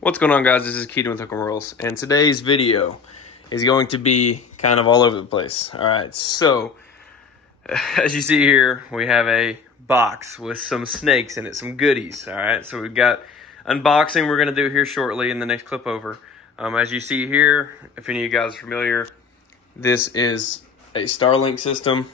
What's going on, guys? This is Keaton with Hook'em Rolls, and today's video is going to be kind of all over the place. All right, so as you see here, we have a box with some snakes in it, some goodies. All right, so we've got unboxing we're going to do here shortly in the next clip over. As you see here, if any of you guys are familiar, this is a Starlink system.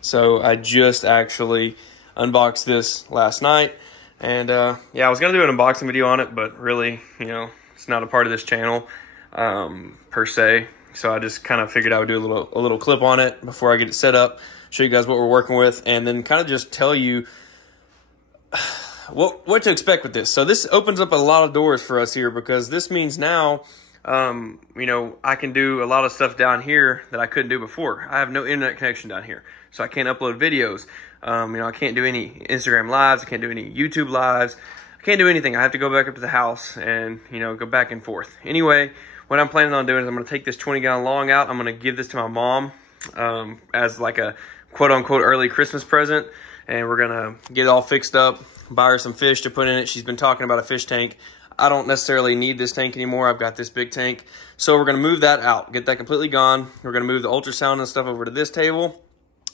So I just actually unboxed this last night. And yeah, I was going to do an unboxing video on it, but really, it's not a part of this channel per se. So I just kind of figured I would do a little clip on it before I get it set up, show you guys what we're working with, and then kind of just tell you what to expect with this. So this opens up a lot of doors for us here, because this means now, I can do a lot of stuff down here that I couldn't do before. I have no internet connection down here, so I can't upload videos. I can't do any Instagram lives. I can't do any YouTube lives. I can't do anything. I have to go back up to the house and, go back and forth. Anyway, what I'm planning on doing is I'm going to take this 20-gallon long out. I'm going to give this to my mom as like a quote-unquote early Christmas present. And we're going to get it all fixed up, buy her some fish to put in it. She's been talking about a fish tank. I don't necessarily need this tank anymore. I've got this big tank. So we're going to move that out, get that completely gone. We're going to move the ultrasound and stuff over to this table.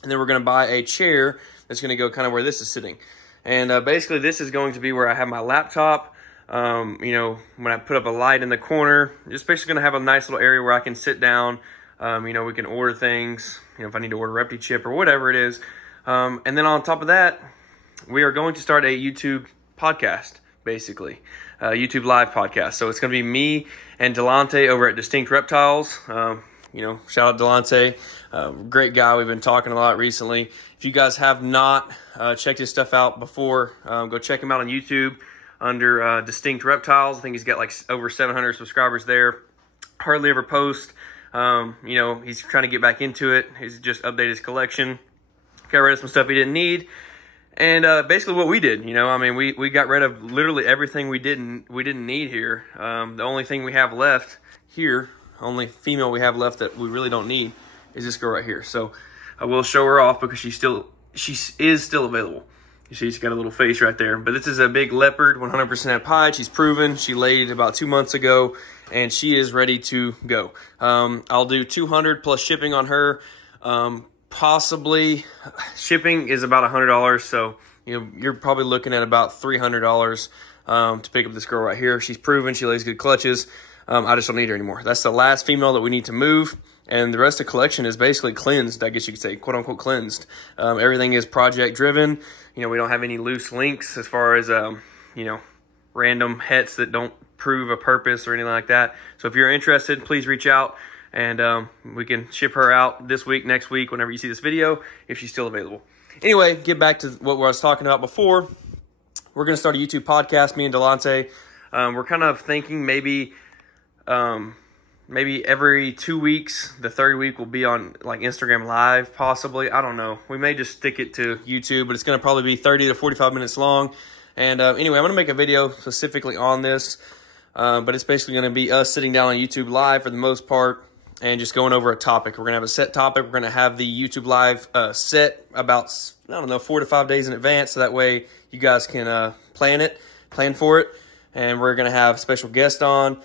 And then we're going to buy a chair that's going to go kind of where this is sitting. And basically this is going to be where I have my laptop. When I put up a light in the corner, just basically going to have a nice little area where I can sit down. We can order things, if I need to order Reptile chip or whatever it is. And then on top of that, we are going to start a YouTube podcast, basically. YouTube live podcast. So it's going to be me and Delonte over at Distinct Reptiles. Shout out Delonte. Great guy. We've been talking a lot recently. If you guys have not checked his stuff out before, go check him out on YouTube under Distinct Reptiles. I think he's got like over 700 subscribers there. Hardly ever post. He's trying to get back into it. He's just updated his collection. Got rid of some stuff he didn't need. And basically what we did, we got rid of literally everything we didn't need here. The only thing we have left here, only female we have left that we really don't need, is this girl right here. So I will show her off because she is still available. You see, she's got a little face right there. But this is a big leopard, 100% pied. She's proven. She laid about 2 months ago, and she is ready to go. I'll do 200 plus shipping on her. Possibly shipping is about $100, so you're probably looking at about $300 to pick up this girl right here. She's proven. She lays good clutches. I just don't need her anymore. That's the last female that we need to move, and the rest of the collection is basically cleansed, I guess you could say, quote-unquote cleansed. Everything is project-driven. We don't have any loose links as far as, random hets that don't prove a purpose or anything like that. So if you're interested, please reach out, and we can ship her out this week, next week, whenever you see this video, if she's still available. Anyway, get back to what I was talking about before. We're going to start a YouTube podcast, me and Delonte. We're kind of thinking maybe every 2 weeks, the third week will be on like Instagram Live, possibly. I don't know. We may just stick it to YouTube, but it's going to probably be 30 to 45 minutes long. And anyway, I'm going to make a video specifically on this, but it's basically going to be us sitting down on YouTube Live for the most part and just going over a topic. We're going to have a set topic. We're going to have the YouTube Live set about, 4 to 5 days in advance, so that way you guys can plan for it. And we're going to have special guests on,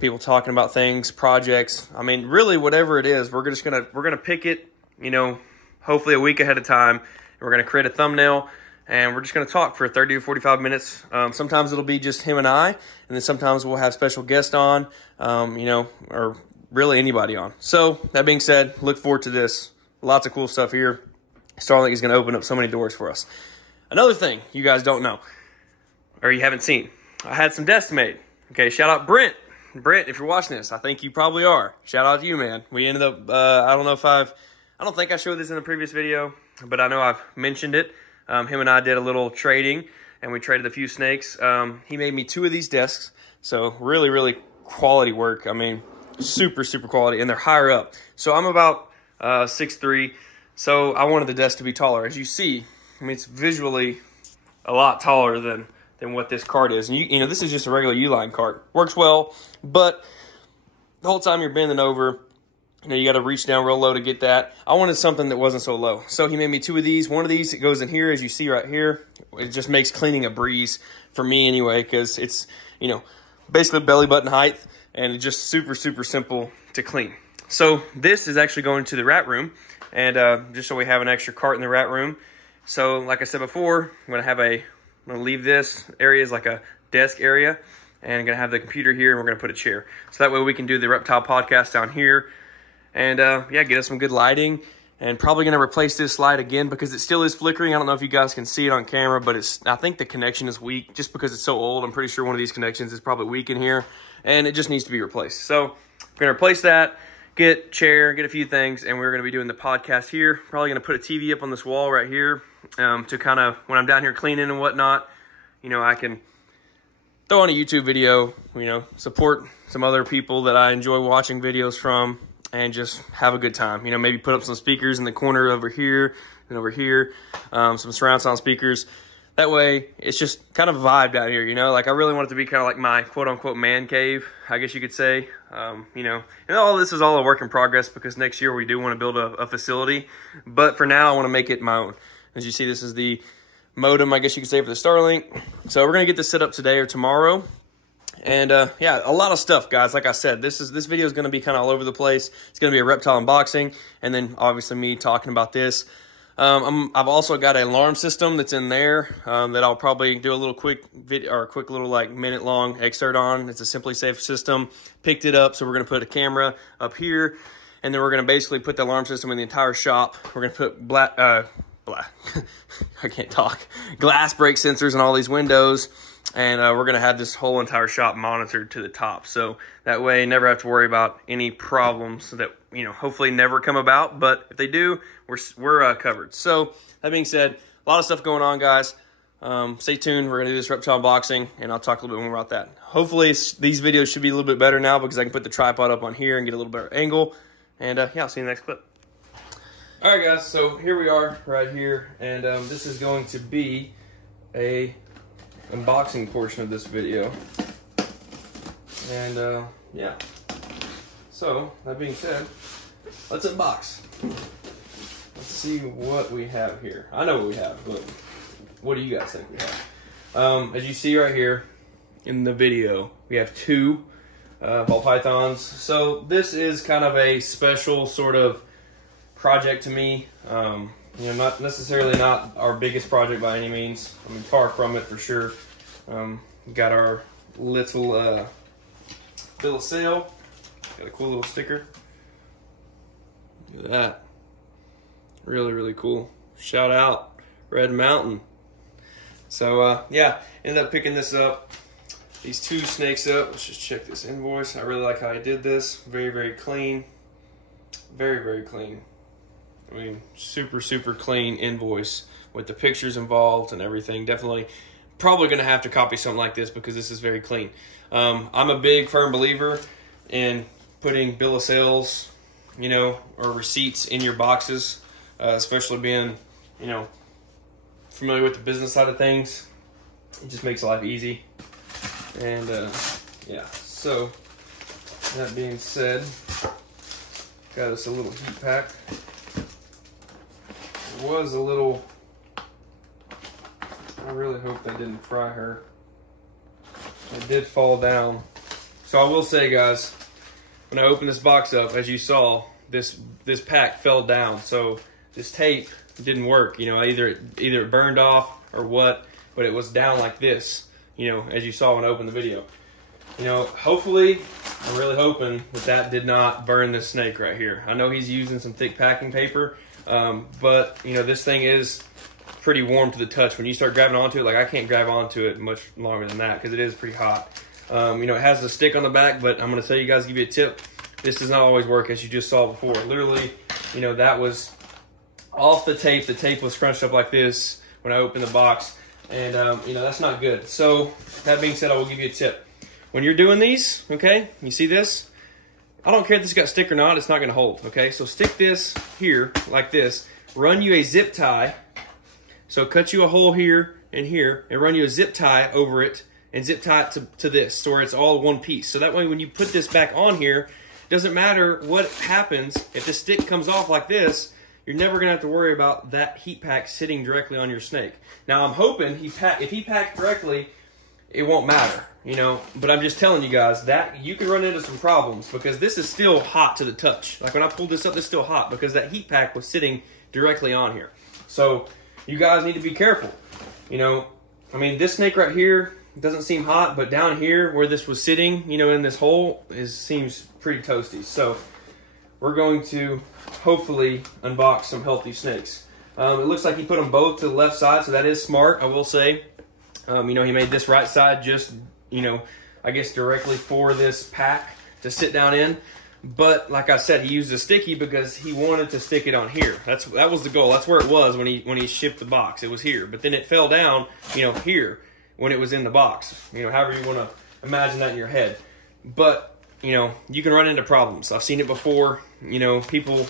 people talking about things, projects. Really whatever it is, we're going to pick it, hopefully a week ahead of time. And we're going to create a thumbnail, and we're just going to talk for 30 to 45 minutes. Sometimes it'll be just him and I, and then sometimes we'll have special guests on, or really anybody on. So that being said, look forward to this. Lots of cool stuff here. Starlink is going to open up so many doors for us. Another thing you guys don't know, or you haven't seen, I had some desks made. Okay, shout out Brent. Brent, if you're watching this, I think you probably are. Shout out to you, man. We ended up, I don't think I showed this in a previous video, but I know I've mentioned it. Him and I did a little trading, and we traded a few snakes. He made me 2 of these desks, so really, really quality work. Super, super quality, and they're higher up. So I'm about 6'3", so I wanted the desk to be taller. As you see, it's visually a lot taller than what this cart is. And this is just a regular U-line cart. Works well, but the whole time you're bending over, you got to reach down real low to get that. I wanted something that wasn't so low. So he made me 2 of these. One of these, it goes in here, as you see right here. It just makes cleaning a breeze for me anyway, because it's, basically belly button height, and it's just super, super simple to clean. So this is actually going to the rat room, and just so we have an extra cart in the rat room. So like I said before, I'm gonna leave this area as like a desk area, and I'm gonna have the computer here, and we're gonna put a chair. So that way we can do the Reptile podcast down here, and yeah, get us some good lighting. And probably gonna replace this light again because it still is flickering. I don't know if you guys can see it on camera, but I think the connection is weak just because it's so old. I'm pretty sure one of these connections is probably weak in here, and it just needs to be replaced. So I'm gonna replace that, get chair, get a few things, and we're gonna be doing the podcast here. Probably gonna put a TV up on this wall right here to kind of, when I'm down here cleaning and whatnot, you know, I can throw on a YouTube video, you know, support some other people that I enjoy watching videos from, and just have a good time. You know, maybe put up some speakers in the corner over here and over here, some surround sound speakers. That way, it's just kind of a vibe down here, you know? Like, I really want it to be kind of like my quote-unquote man cave, I guess you could say. You know, and all this is all a work in progress because next year we do want to build a facility. But for now, I want to make it my own. As you see, this is the modem, I guess you could say, for the Starlink. So we're going to get this set up today or tomorrow. And yeah, a lot of stuff, guys. Like I said, this video is going to be kind of all over the place. It's going to be a reptile unboxing, and then obviously me talking about this. I've also got an alarm system that's in there that I'll probably do a little quick video or a quick little like minute-long excerpt on. It's a Simply Safe system. Picked it up, so we're going to put a camera up here, and then we're going to basically put the alarm system in the entire shop. We're going to put I can't talk. Glass break sensors in all these windows. And we're going to have this whole entire shop monitored to the top. So that way, never have to worry about any problems that, you know, hopefully never come about. But if they do, we're covered. So that being said, a lot of stuff going on, guys. Stay tuned. We're going to do this reptile unboxing, and I'll talk a little bit more about that. Hopefully, these videos should be a little bit better now because I can put the tripod up on here and get a little better angle. And yeah, I'll see you in the next clip. All right, guys. So here we are right here. And this is going to be a unboxing portion of this video, and yeah, so that being said, let's unbox. Let's see what we have here. I know what we have, but what do you guys think we have? As you see right here in the video, we have two ball pythons. So this is kind of a special sort of project to me. You know, not necessarily not our biggest project by any means. I mean, far from it for sure. Got our little bill of sale. Got a cool little sticker. Look at that. Really, really cool. Shout out Red Mountain. So yeah, ended up picking this up. These two snakes up. Let's just check this invoice. I really like how I did this. Very, very clean. Very, very clean. I mean, super, super clean invoice with the pictures involved and everything. Definitely, probably going to have to copy something like this because this is very clean. I'm a big, firm believer in putting bill of sales, you know, or receipts in your boxes, especially being, you know, familiar with the business side of things. It just makes life easy. And yeah, so that being said, got us a little heat pack. Was a little, I really hope they didn't fry her. It did fall down. So I will say, guys, when I opened this box up, as you saw, this pack fell down. So this tape didn't work. You know, either it burned off or what, but it was down like this, you know, as you saw when I opened the video. You know, hopefully, I'm really hoping that did not burn this snake right here. I know he's using some thick packing paper, but, you know, this thing is pretty warm to the touch. When you start grabbing onto it, like I can't grab onto it much longer than that because it is pretty hot. You know, it has the stick on the back, but I'm going to tell you guys, give you a tip. This does not always work, as you just saw before. Literally, you know, that was off the tape. The tape was scrunched up like this when I opened the box, and, you know, that's not good. So that being said, I will give you a tip. When you're doing these, okay, you see this? I don't care if this got stick or not, it's not going to hold, okay? So stick this here, like this. Run you a zip tie. So cut you a hole here and here, and run you a zip tie over it, and zip tie it to this, so where it's all one piece. So that way when you put this back on here, it doesn't matter what happens. If the stick comes off like this, you're never going to have to worry about that heat pack sitting directly on your snake. Now I'm hoping if he packed correctly, it won't matter. you know, but I'm just telling you guys that you can run into some problems because this is still hot to the touch. Like when I pulled this up, it's still hot because that heat pack was sitting directly on here. So you guys need to be careful. You know, I mean, this snake right here doesn't seem hot, but down here where this was sitting, you know, in this hole, seems pretty toasty. So we're going to hopefully unbox some healthy snakes. It looks like he put them both to the left side, so that is smart, I will say. You know, he made this right side just, you know, I guess directly for this pack to sit down in. But like I said, he used a sticky because he wanted to stick it on here. That was the goal. That's where it was when he shipped the box. It was here, but then it fell down, you know, here when it was in the box. You know, however you want to imagine that in your head. But you know, you can run into problems. I've seen it before. You know, people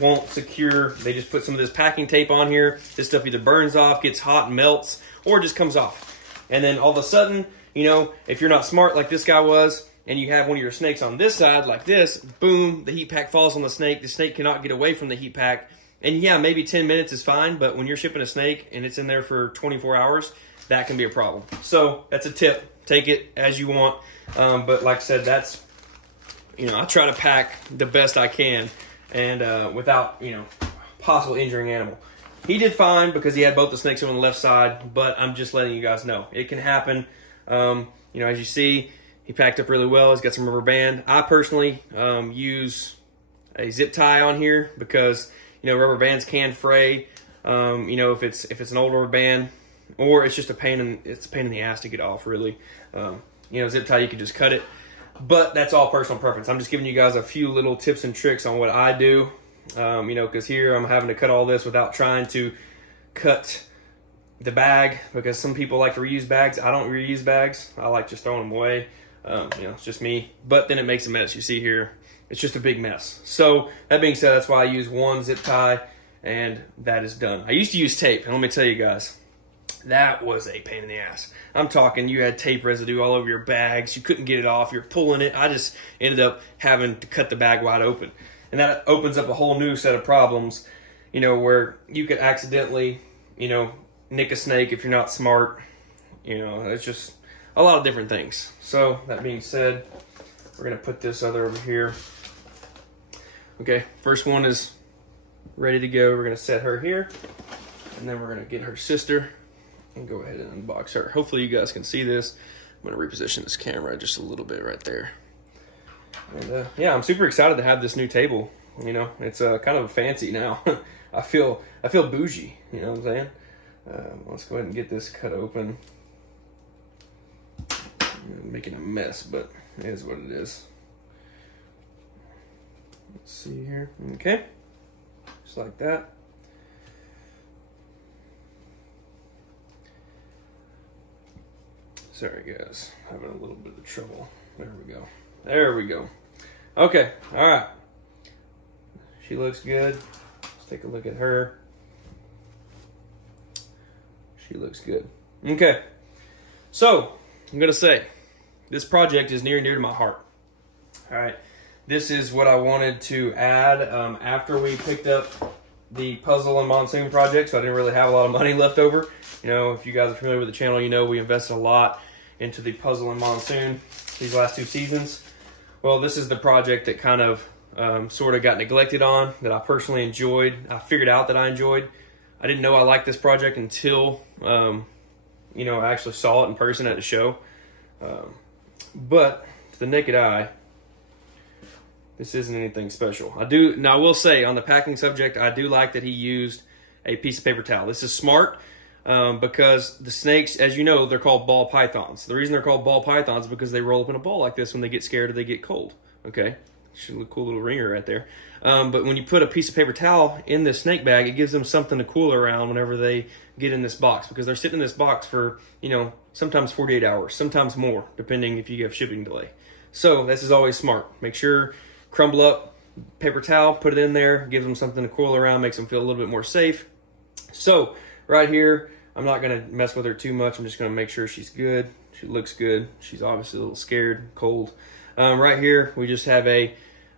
won't secure. They just put some of this packing tape on here. This stuff either burns off, gets hot, and melts, or just comes off. And then all of a sudden, you know, if you're not smart like this guy was, and you have one of your snakes on this side like this, boom, the heat pack falls on the snake. The snake cannot get away from the heat pack. And yeah, maybe 10 minutes is fine, but when you're shipping a snake and it's in there for 24 hours, that can be a problem. So that's a tip. Take it as you want. But like I said, that's, you know, I try to pack the best I can and without, you know, possible injuring animal. He did fine because he had both the snakes on the left side, but I'm just letting you guys know. It can happen. You know, as you see, he packed up really well. He's got some rubber band. I personally use a zip tie on here because, you know, rubber bands can fray. You know, if it's an old rubber band, or it's just a pain in the ass to get off, really. You know, zip tie, you can just cut it. But that's all personal preference. I'm just giving you guys a few little tips and tricks on what I do. You know, because here I'm having to cut all this without trying to cut the bag, because some people like to reuse bags. I don't reuse bags. I like just throwing them away. You know, it's just me. But then it makes a mess. You see here, it's just a big mess. So that being said, that's why I use one zip tie, and that is done. I used to use tape, and let me tell you guys, that was a pain in the ass. I'm talking, you had tape residue all over your bags. You couldn't get it off. You're pulling it. I just ended up having to cut the bag wide open. And that opens up a whole new set of problems, you know, where you could accidentally, you know, nick a snake if you're not smart. You know, it's just a lot of different things. So that being said, we're going to put this other over here. Okay, first one is ready to go. We're going to set her here, and then we're going to get her sister and go ahead and unbox her. Hopefully you guys can see this. I'm going to reposition this camera just a little bit right there. And yeah, I'm super excited to have this new table. You know, it's kind of fancy now. I feel bougie, you know what I'm saying? Let's go ahead and get this cut open. I'm making a mess, but it is what it is. Let's see here. Okay, just like that. Sorry guys, having a little bit of trouble. There we go. There we go. Okay, all right. She looks good. Let's take a look at her. She looks good. Okay, so I'm gonna say this project is near and dear to my heart. All right, this is what I wanted to add after we picked up the puzzle and monsoon project, so I didn't really have a lot of money left over. You know, if you guys are familiar with the channel, you know we invested a lot into the puzzle and monsoon these last 2 seasons. Well, this is the project that kind of sort of got neglected on, that I personally enjoyed. I figured out that I enjoyed. I didn't know I liked this project until, you know, I actually saw it in person at the show. But to the naked eye, this isn't anything special. Now I will say on the packing subject, I do like that he used a piece of paper towel. This is smart. Because the snakes, as you know, they're called ball pythons. The reason they're called ball pythons is because they roll up in a ball like this when they get scared or they get cold. Okay, should look cool little ringer right there. But when you put a piece of paper towel in this snake bag, it gives them something to cool around whenever they get in this box, because they're sitting in this box for, you know, sometimes 48 hours, sometimes more, depending if you have shipping delay. So this is always smart. Make sure, crumble up paper towel, put it in there, gives them something to cool around, makes them feel a little bit more safe. So right here, I'm not going to mess with her too much. I'm just going to make sure she's good. She looks good. She's obviously a little scared, cold. Right here, we just have a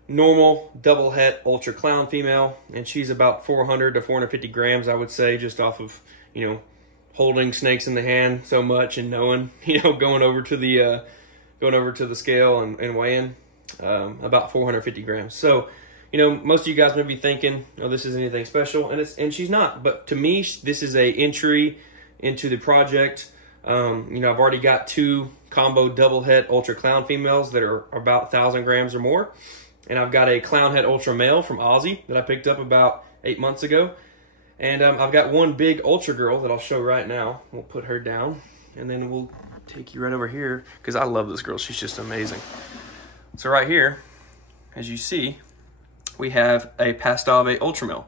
normal double het ultra clown female, and she's about 400 to 450 grams, I would say, just off of, you know, holding snakes in the hand so much and knowing, you know, going over to the going over to the scale and weighing about 450 grams. So, you know, most of you guys may be thinking, oh, this isn't anything special, and she's not. But to me, this is a entry into the project. You know, I've already got 2 combo double het ultra clown females that are about 1,000 grams or more. And I've got a clown het ultra male from Aussie that I picked up about 8 months ago. And I've got one big ultra girl that I'll show right now. We'll put her down, and then we'll take you right over here because I love this girl. She's just amazing. So right here, as you see, we have a Pastave ultra male.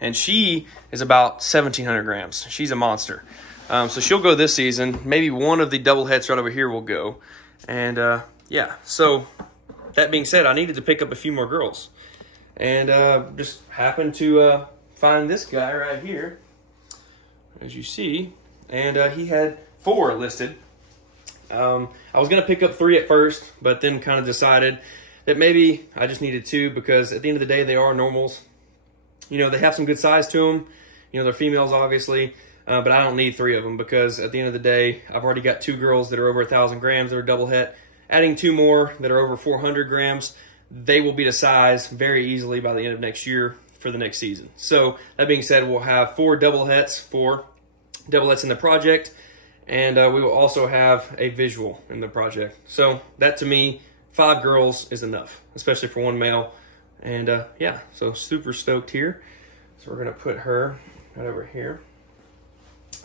And she is about 1,700 grams. She's a monster. So she'll go this season. Maybe one of the double hets right over here will go. And yeah, so that being said, I needed to pick up a few more girls. And just happened to find this guy right here, as you see. And he had 4 listed. I was going to pick up 3 at first, but then kind of decided that maybe I just needed 2 because at the end of the day, they are normals. You know, they have some good size to them. You know, they're females, obviously. But I don't need 3 of them because at the end of the day, I've already got 2 girls that are over 1,000 grams that are double het. Adding 2 more that are over 400 grams, they will be to size very easily by the end of next year for the next season. So that being said, we'll have 4 double hets in the project, and we will also have a visual in the project. So that to me, 5 girls is enough, especially for 1 male. And yeah, so super stoked here. So we're gonna put her right over here.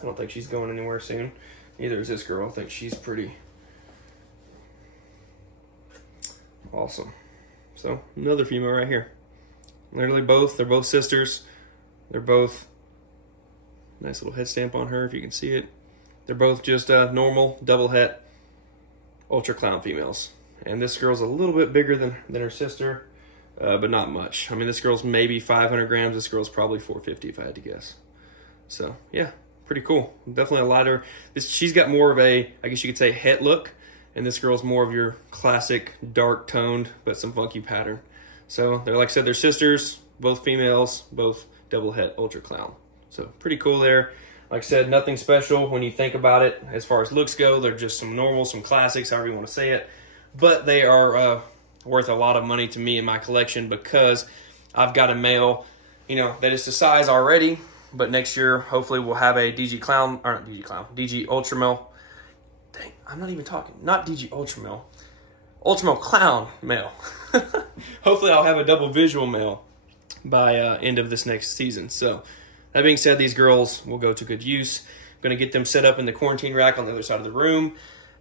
I don't think she's going anywhere soon. Neither is this girl. I think she's pretty awesome. So another female right here. Literally they're both sisters. They're both, nice little head stamp on her if you can see it. They're both just normal double het ultra clown females. And this girl's a little bit bigger than her sister, but not much. I mean, this girl's maybe 500 grams. This girl's probably 450 if I had to guess. So yeah, pretty cool. Definitely a lighter. She's got more of a, I guess you could say, het look, and this girl's more of your classic dark toned but some funky pattern. So they're, like I said, they're sisters, both females, both double het ultra clown. So pretty cool there. Like I said, nothing special when you think about it as far as looks go. They're just some normal, some classics, however you want to say it. But they are worth a lot of money to me in my collection because I've got a male, you know, that is the size already. But next year, hopefully, we'll have a DG Clown, or not DG Clown, DG Ultra Male. Dang, I'm not even talking. Not DG Ultra Male. Ultra Male Clown male. Hopefully, I'll have a double visual male by end of this next season. So, that being said, these girls will go to good use. I'm going to get them set up in the quarantine rack on the other side of the room.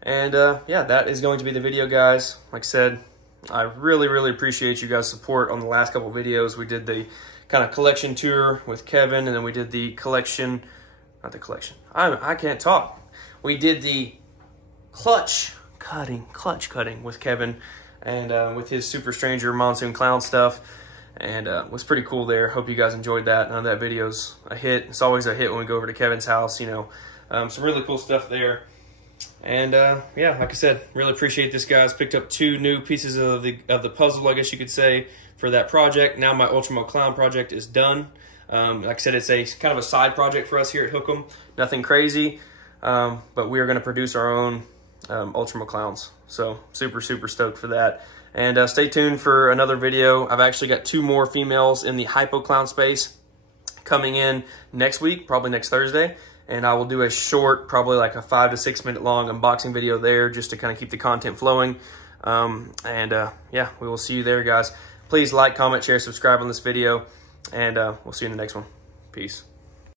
And, yeah, that is going to be the video, guys. Like I said, I really, really appreciate you guys' support on the last couple videos. We did the kind of collection tour with Kevin, and then we did the collection, not the collection, I can't talk. We did the clutch cutting with Kevin, and with his Super Stranger Monsoon Clown stuff, and was pretty cool there. Hope you guys enjoyed that. None of that video's a hit. It's always a hit when we go over to Kevin's house, you know. Some really cool stuff there. And yeah, like I said, really appreciate this, guys. Picked up 2 new pieces of the puzzle, I guess you could say, for that project. Now my Ultra Male Clown project is done. Like I said, it's a kind of a side project for us here at Hook'em. Nothing crazy, but we are going to produce our own Ultra Male Clowns. So super, super stoked for that. And stay tuned for another video. I've actually got 2 more females in the Hypo Clown space coming in next week, probably next Thursday. And I will do a short, probably like a 5 to 6 minute long unboxing video there just to kind of keep the content flowing. Yeah, we will see you there, guys. Please like, comment, share, subscribe on this video, and we'll see you in the next one. Peace.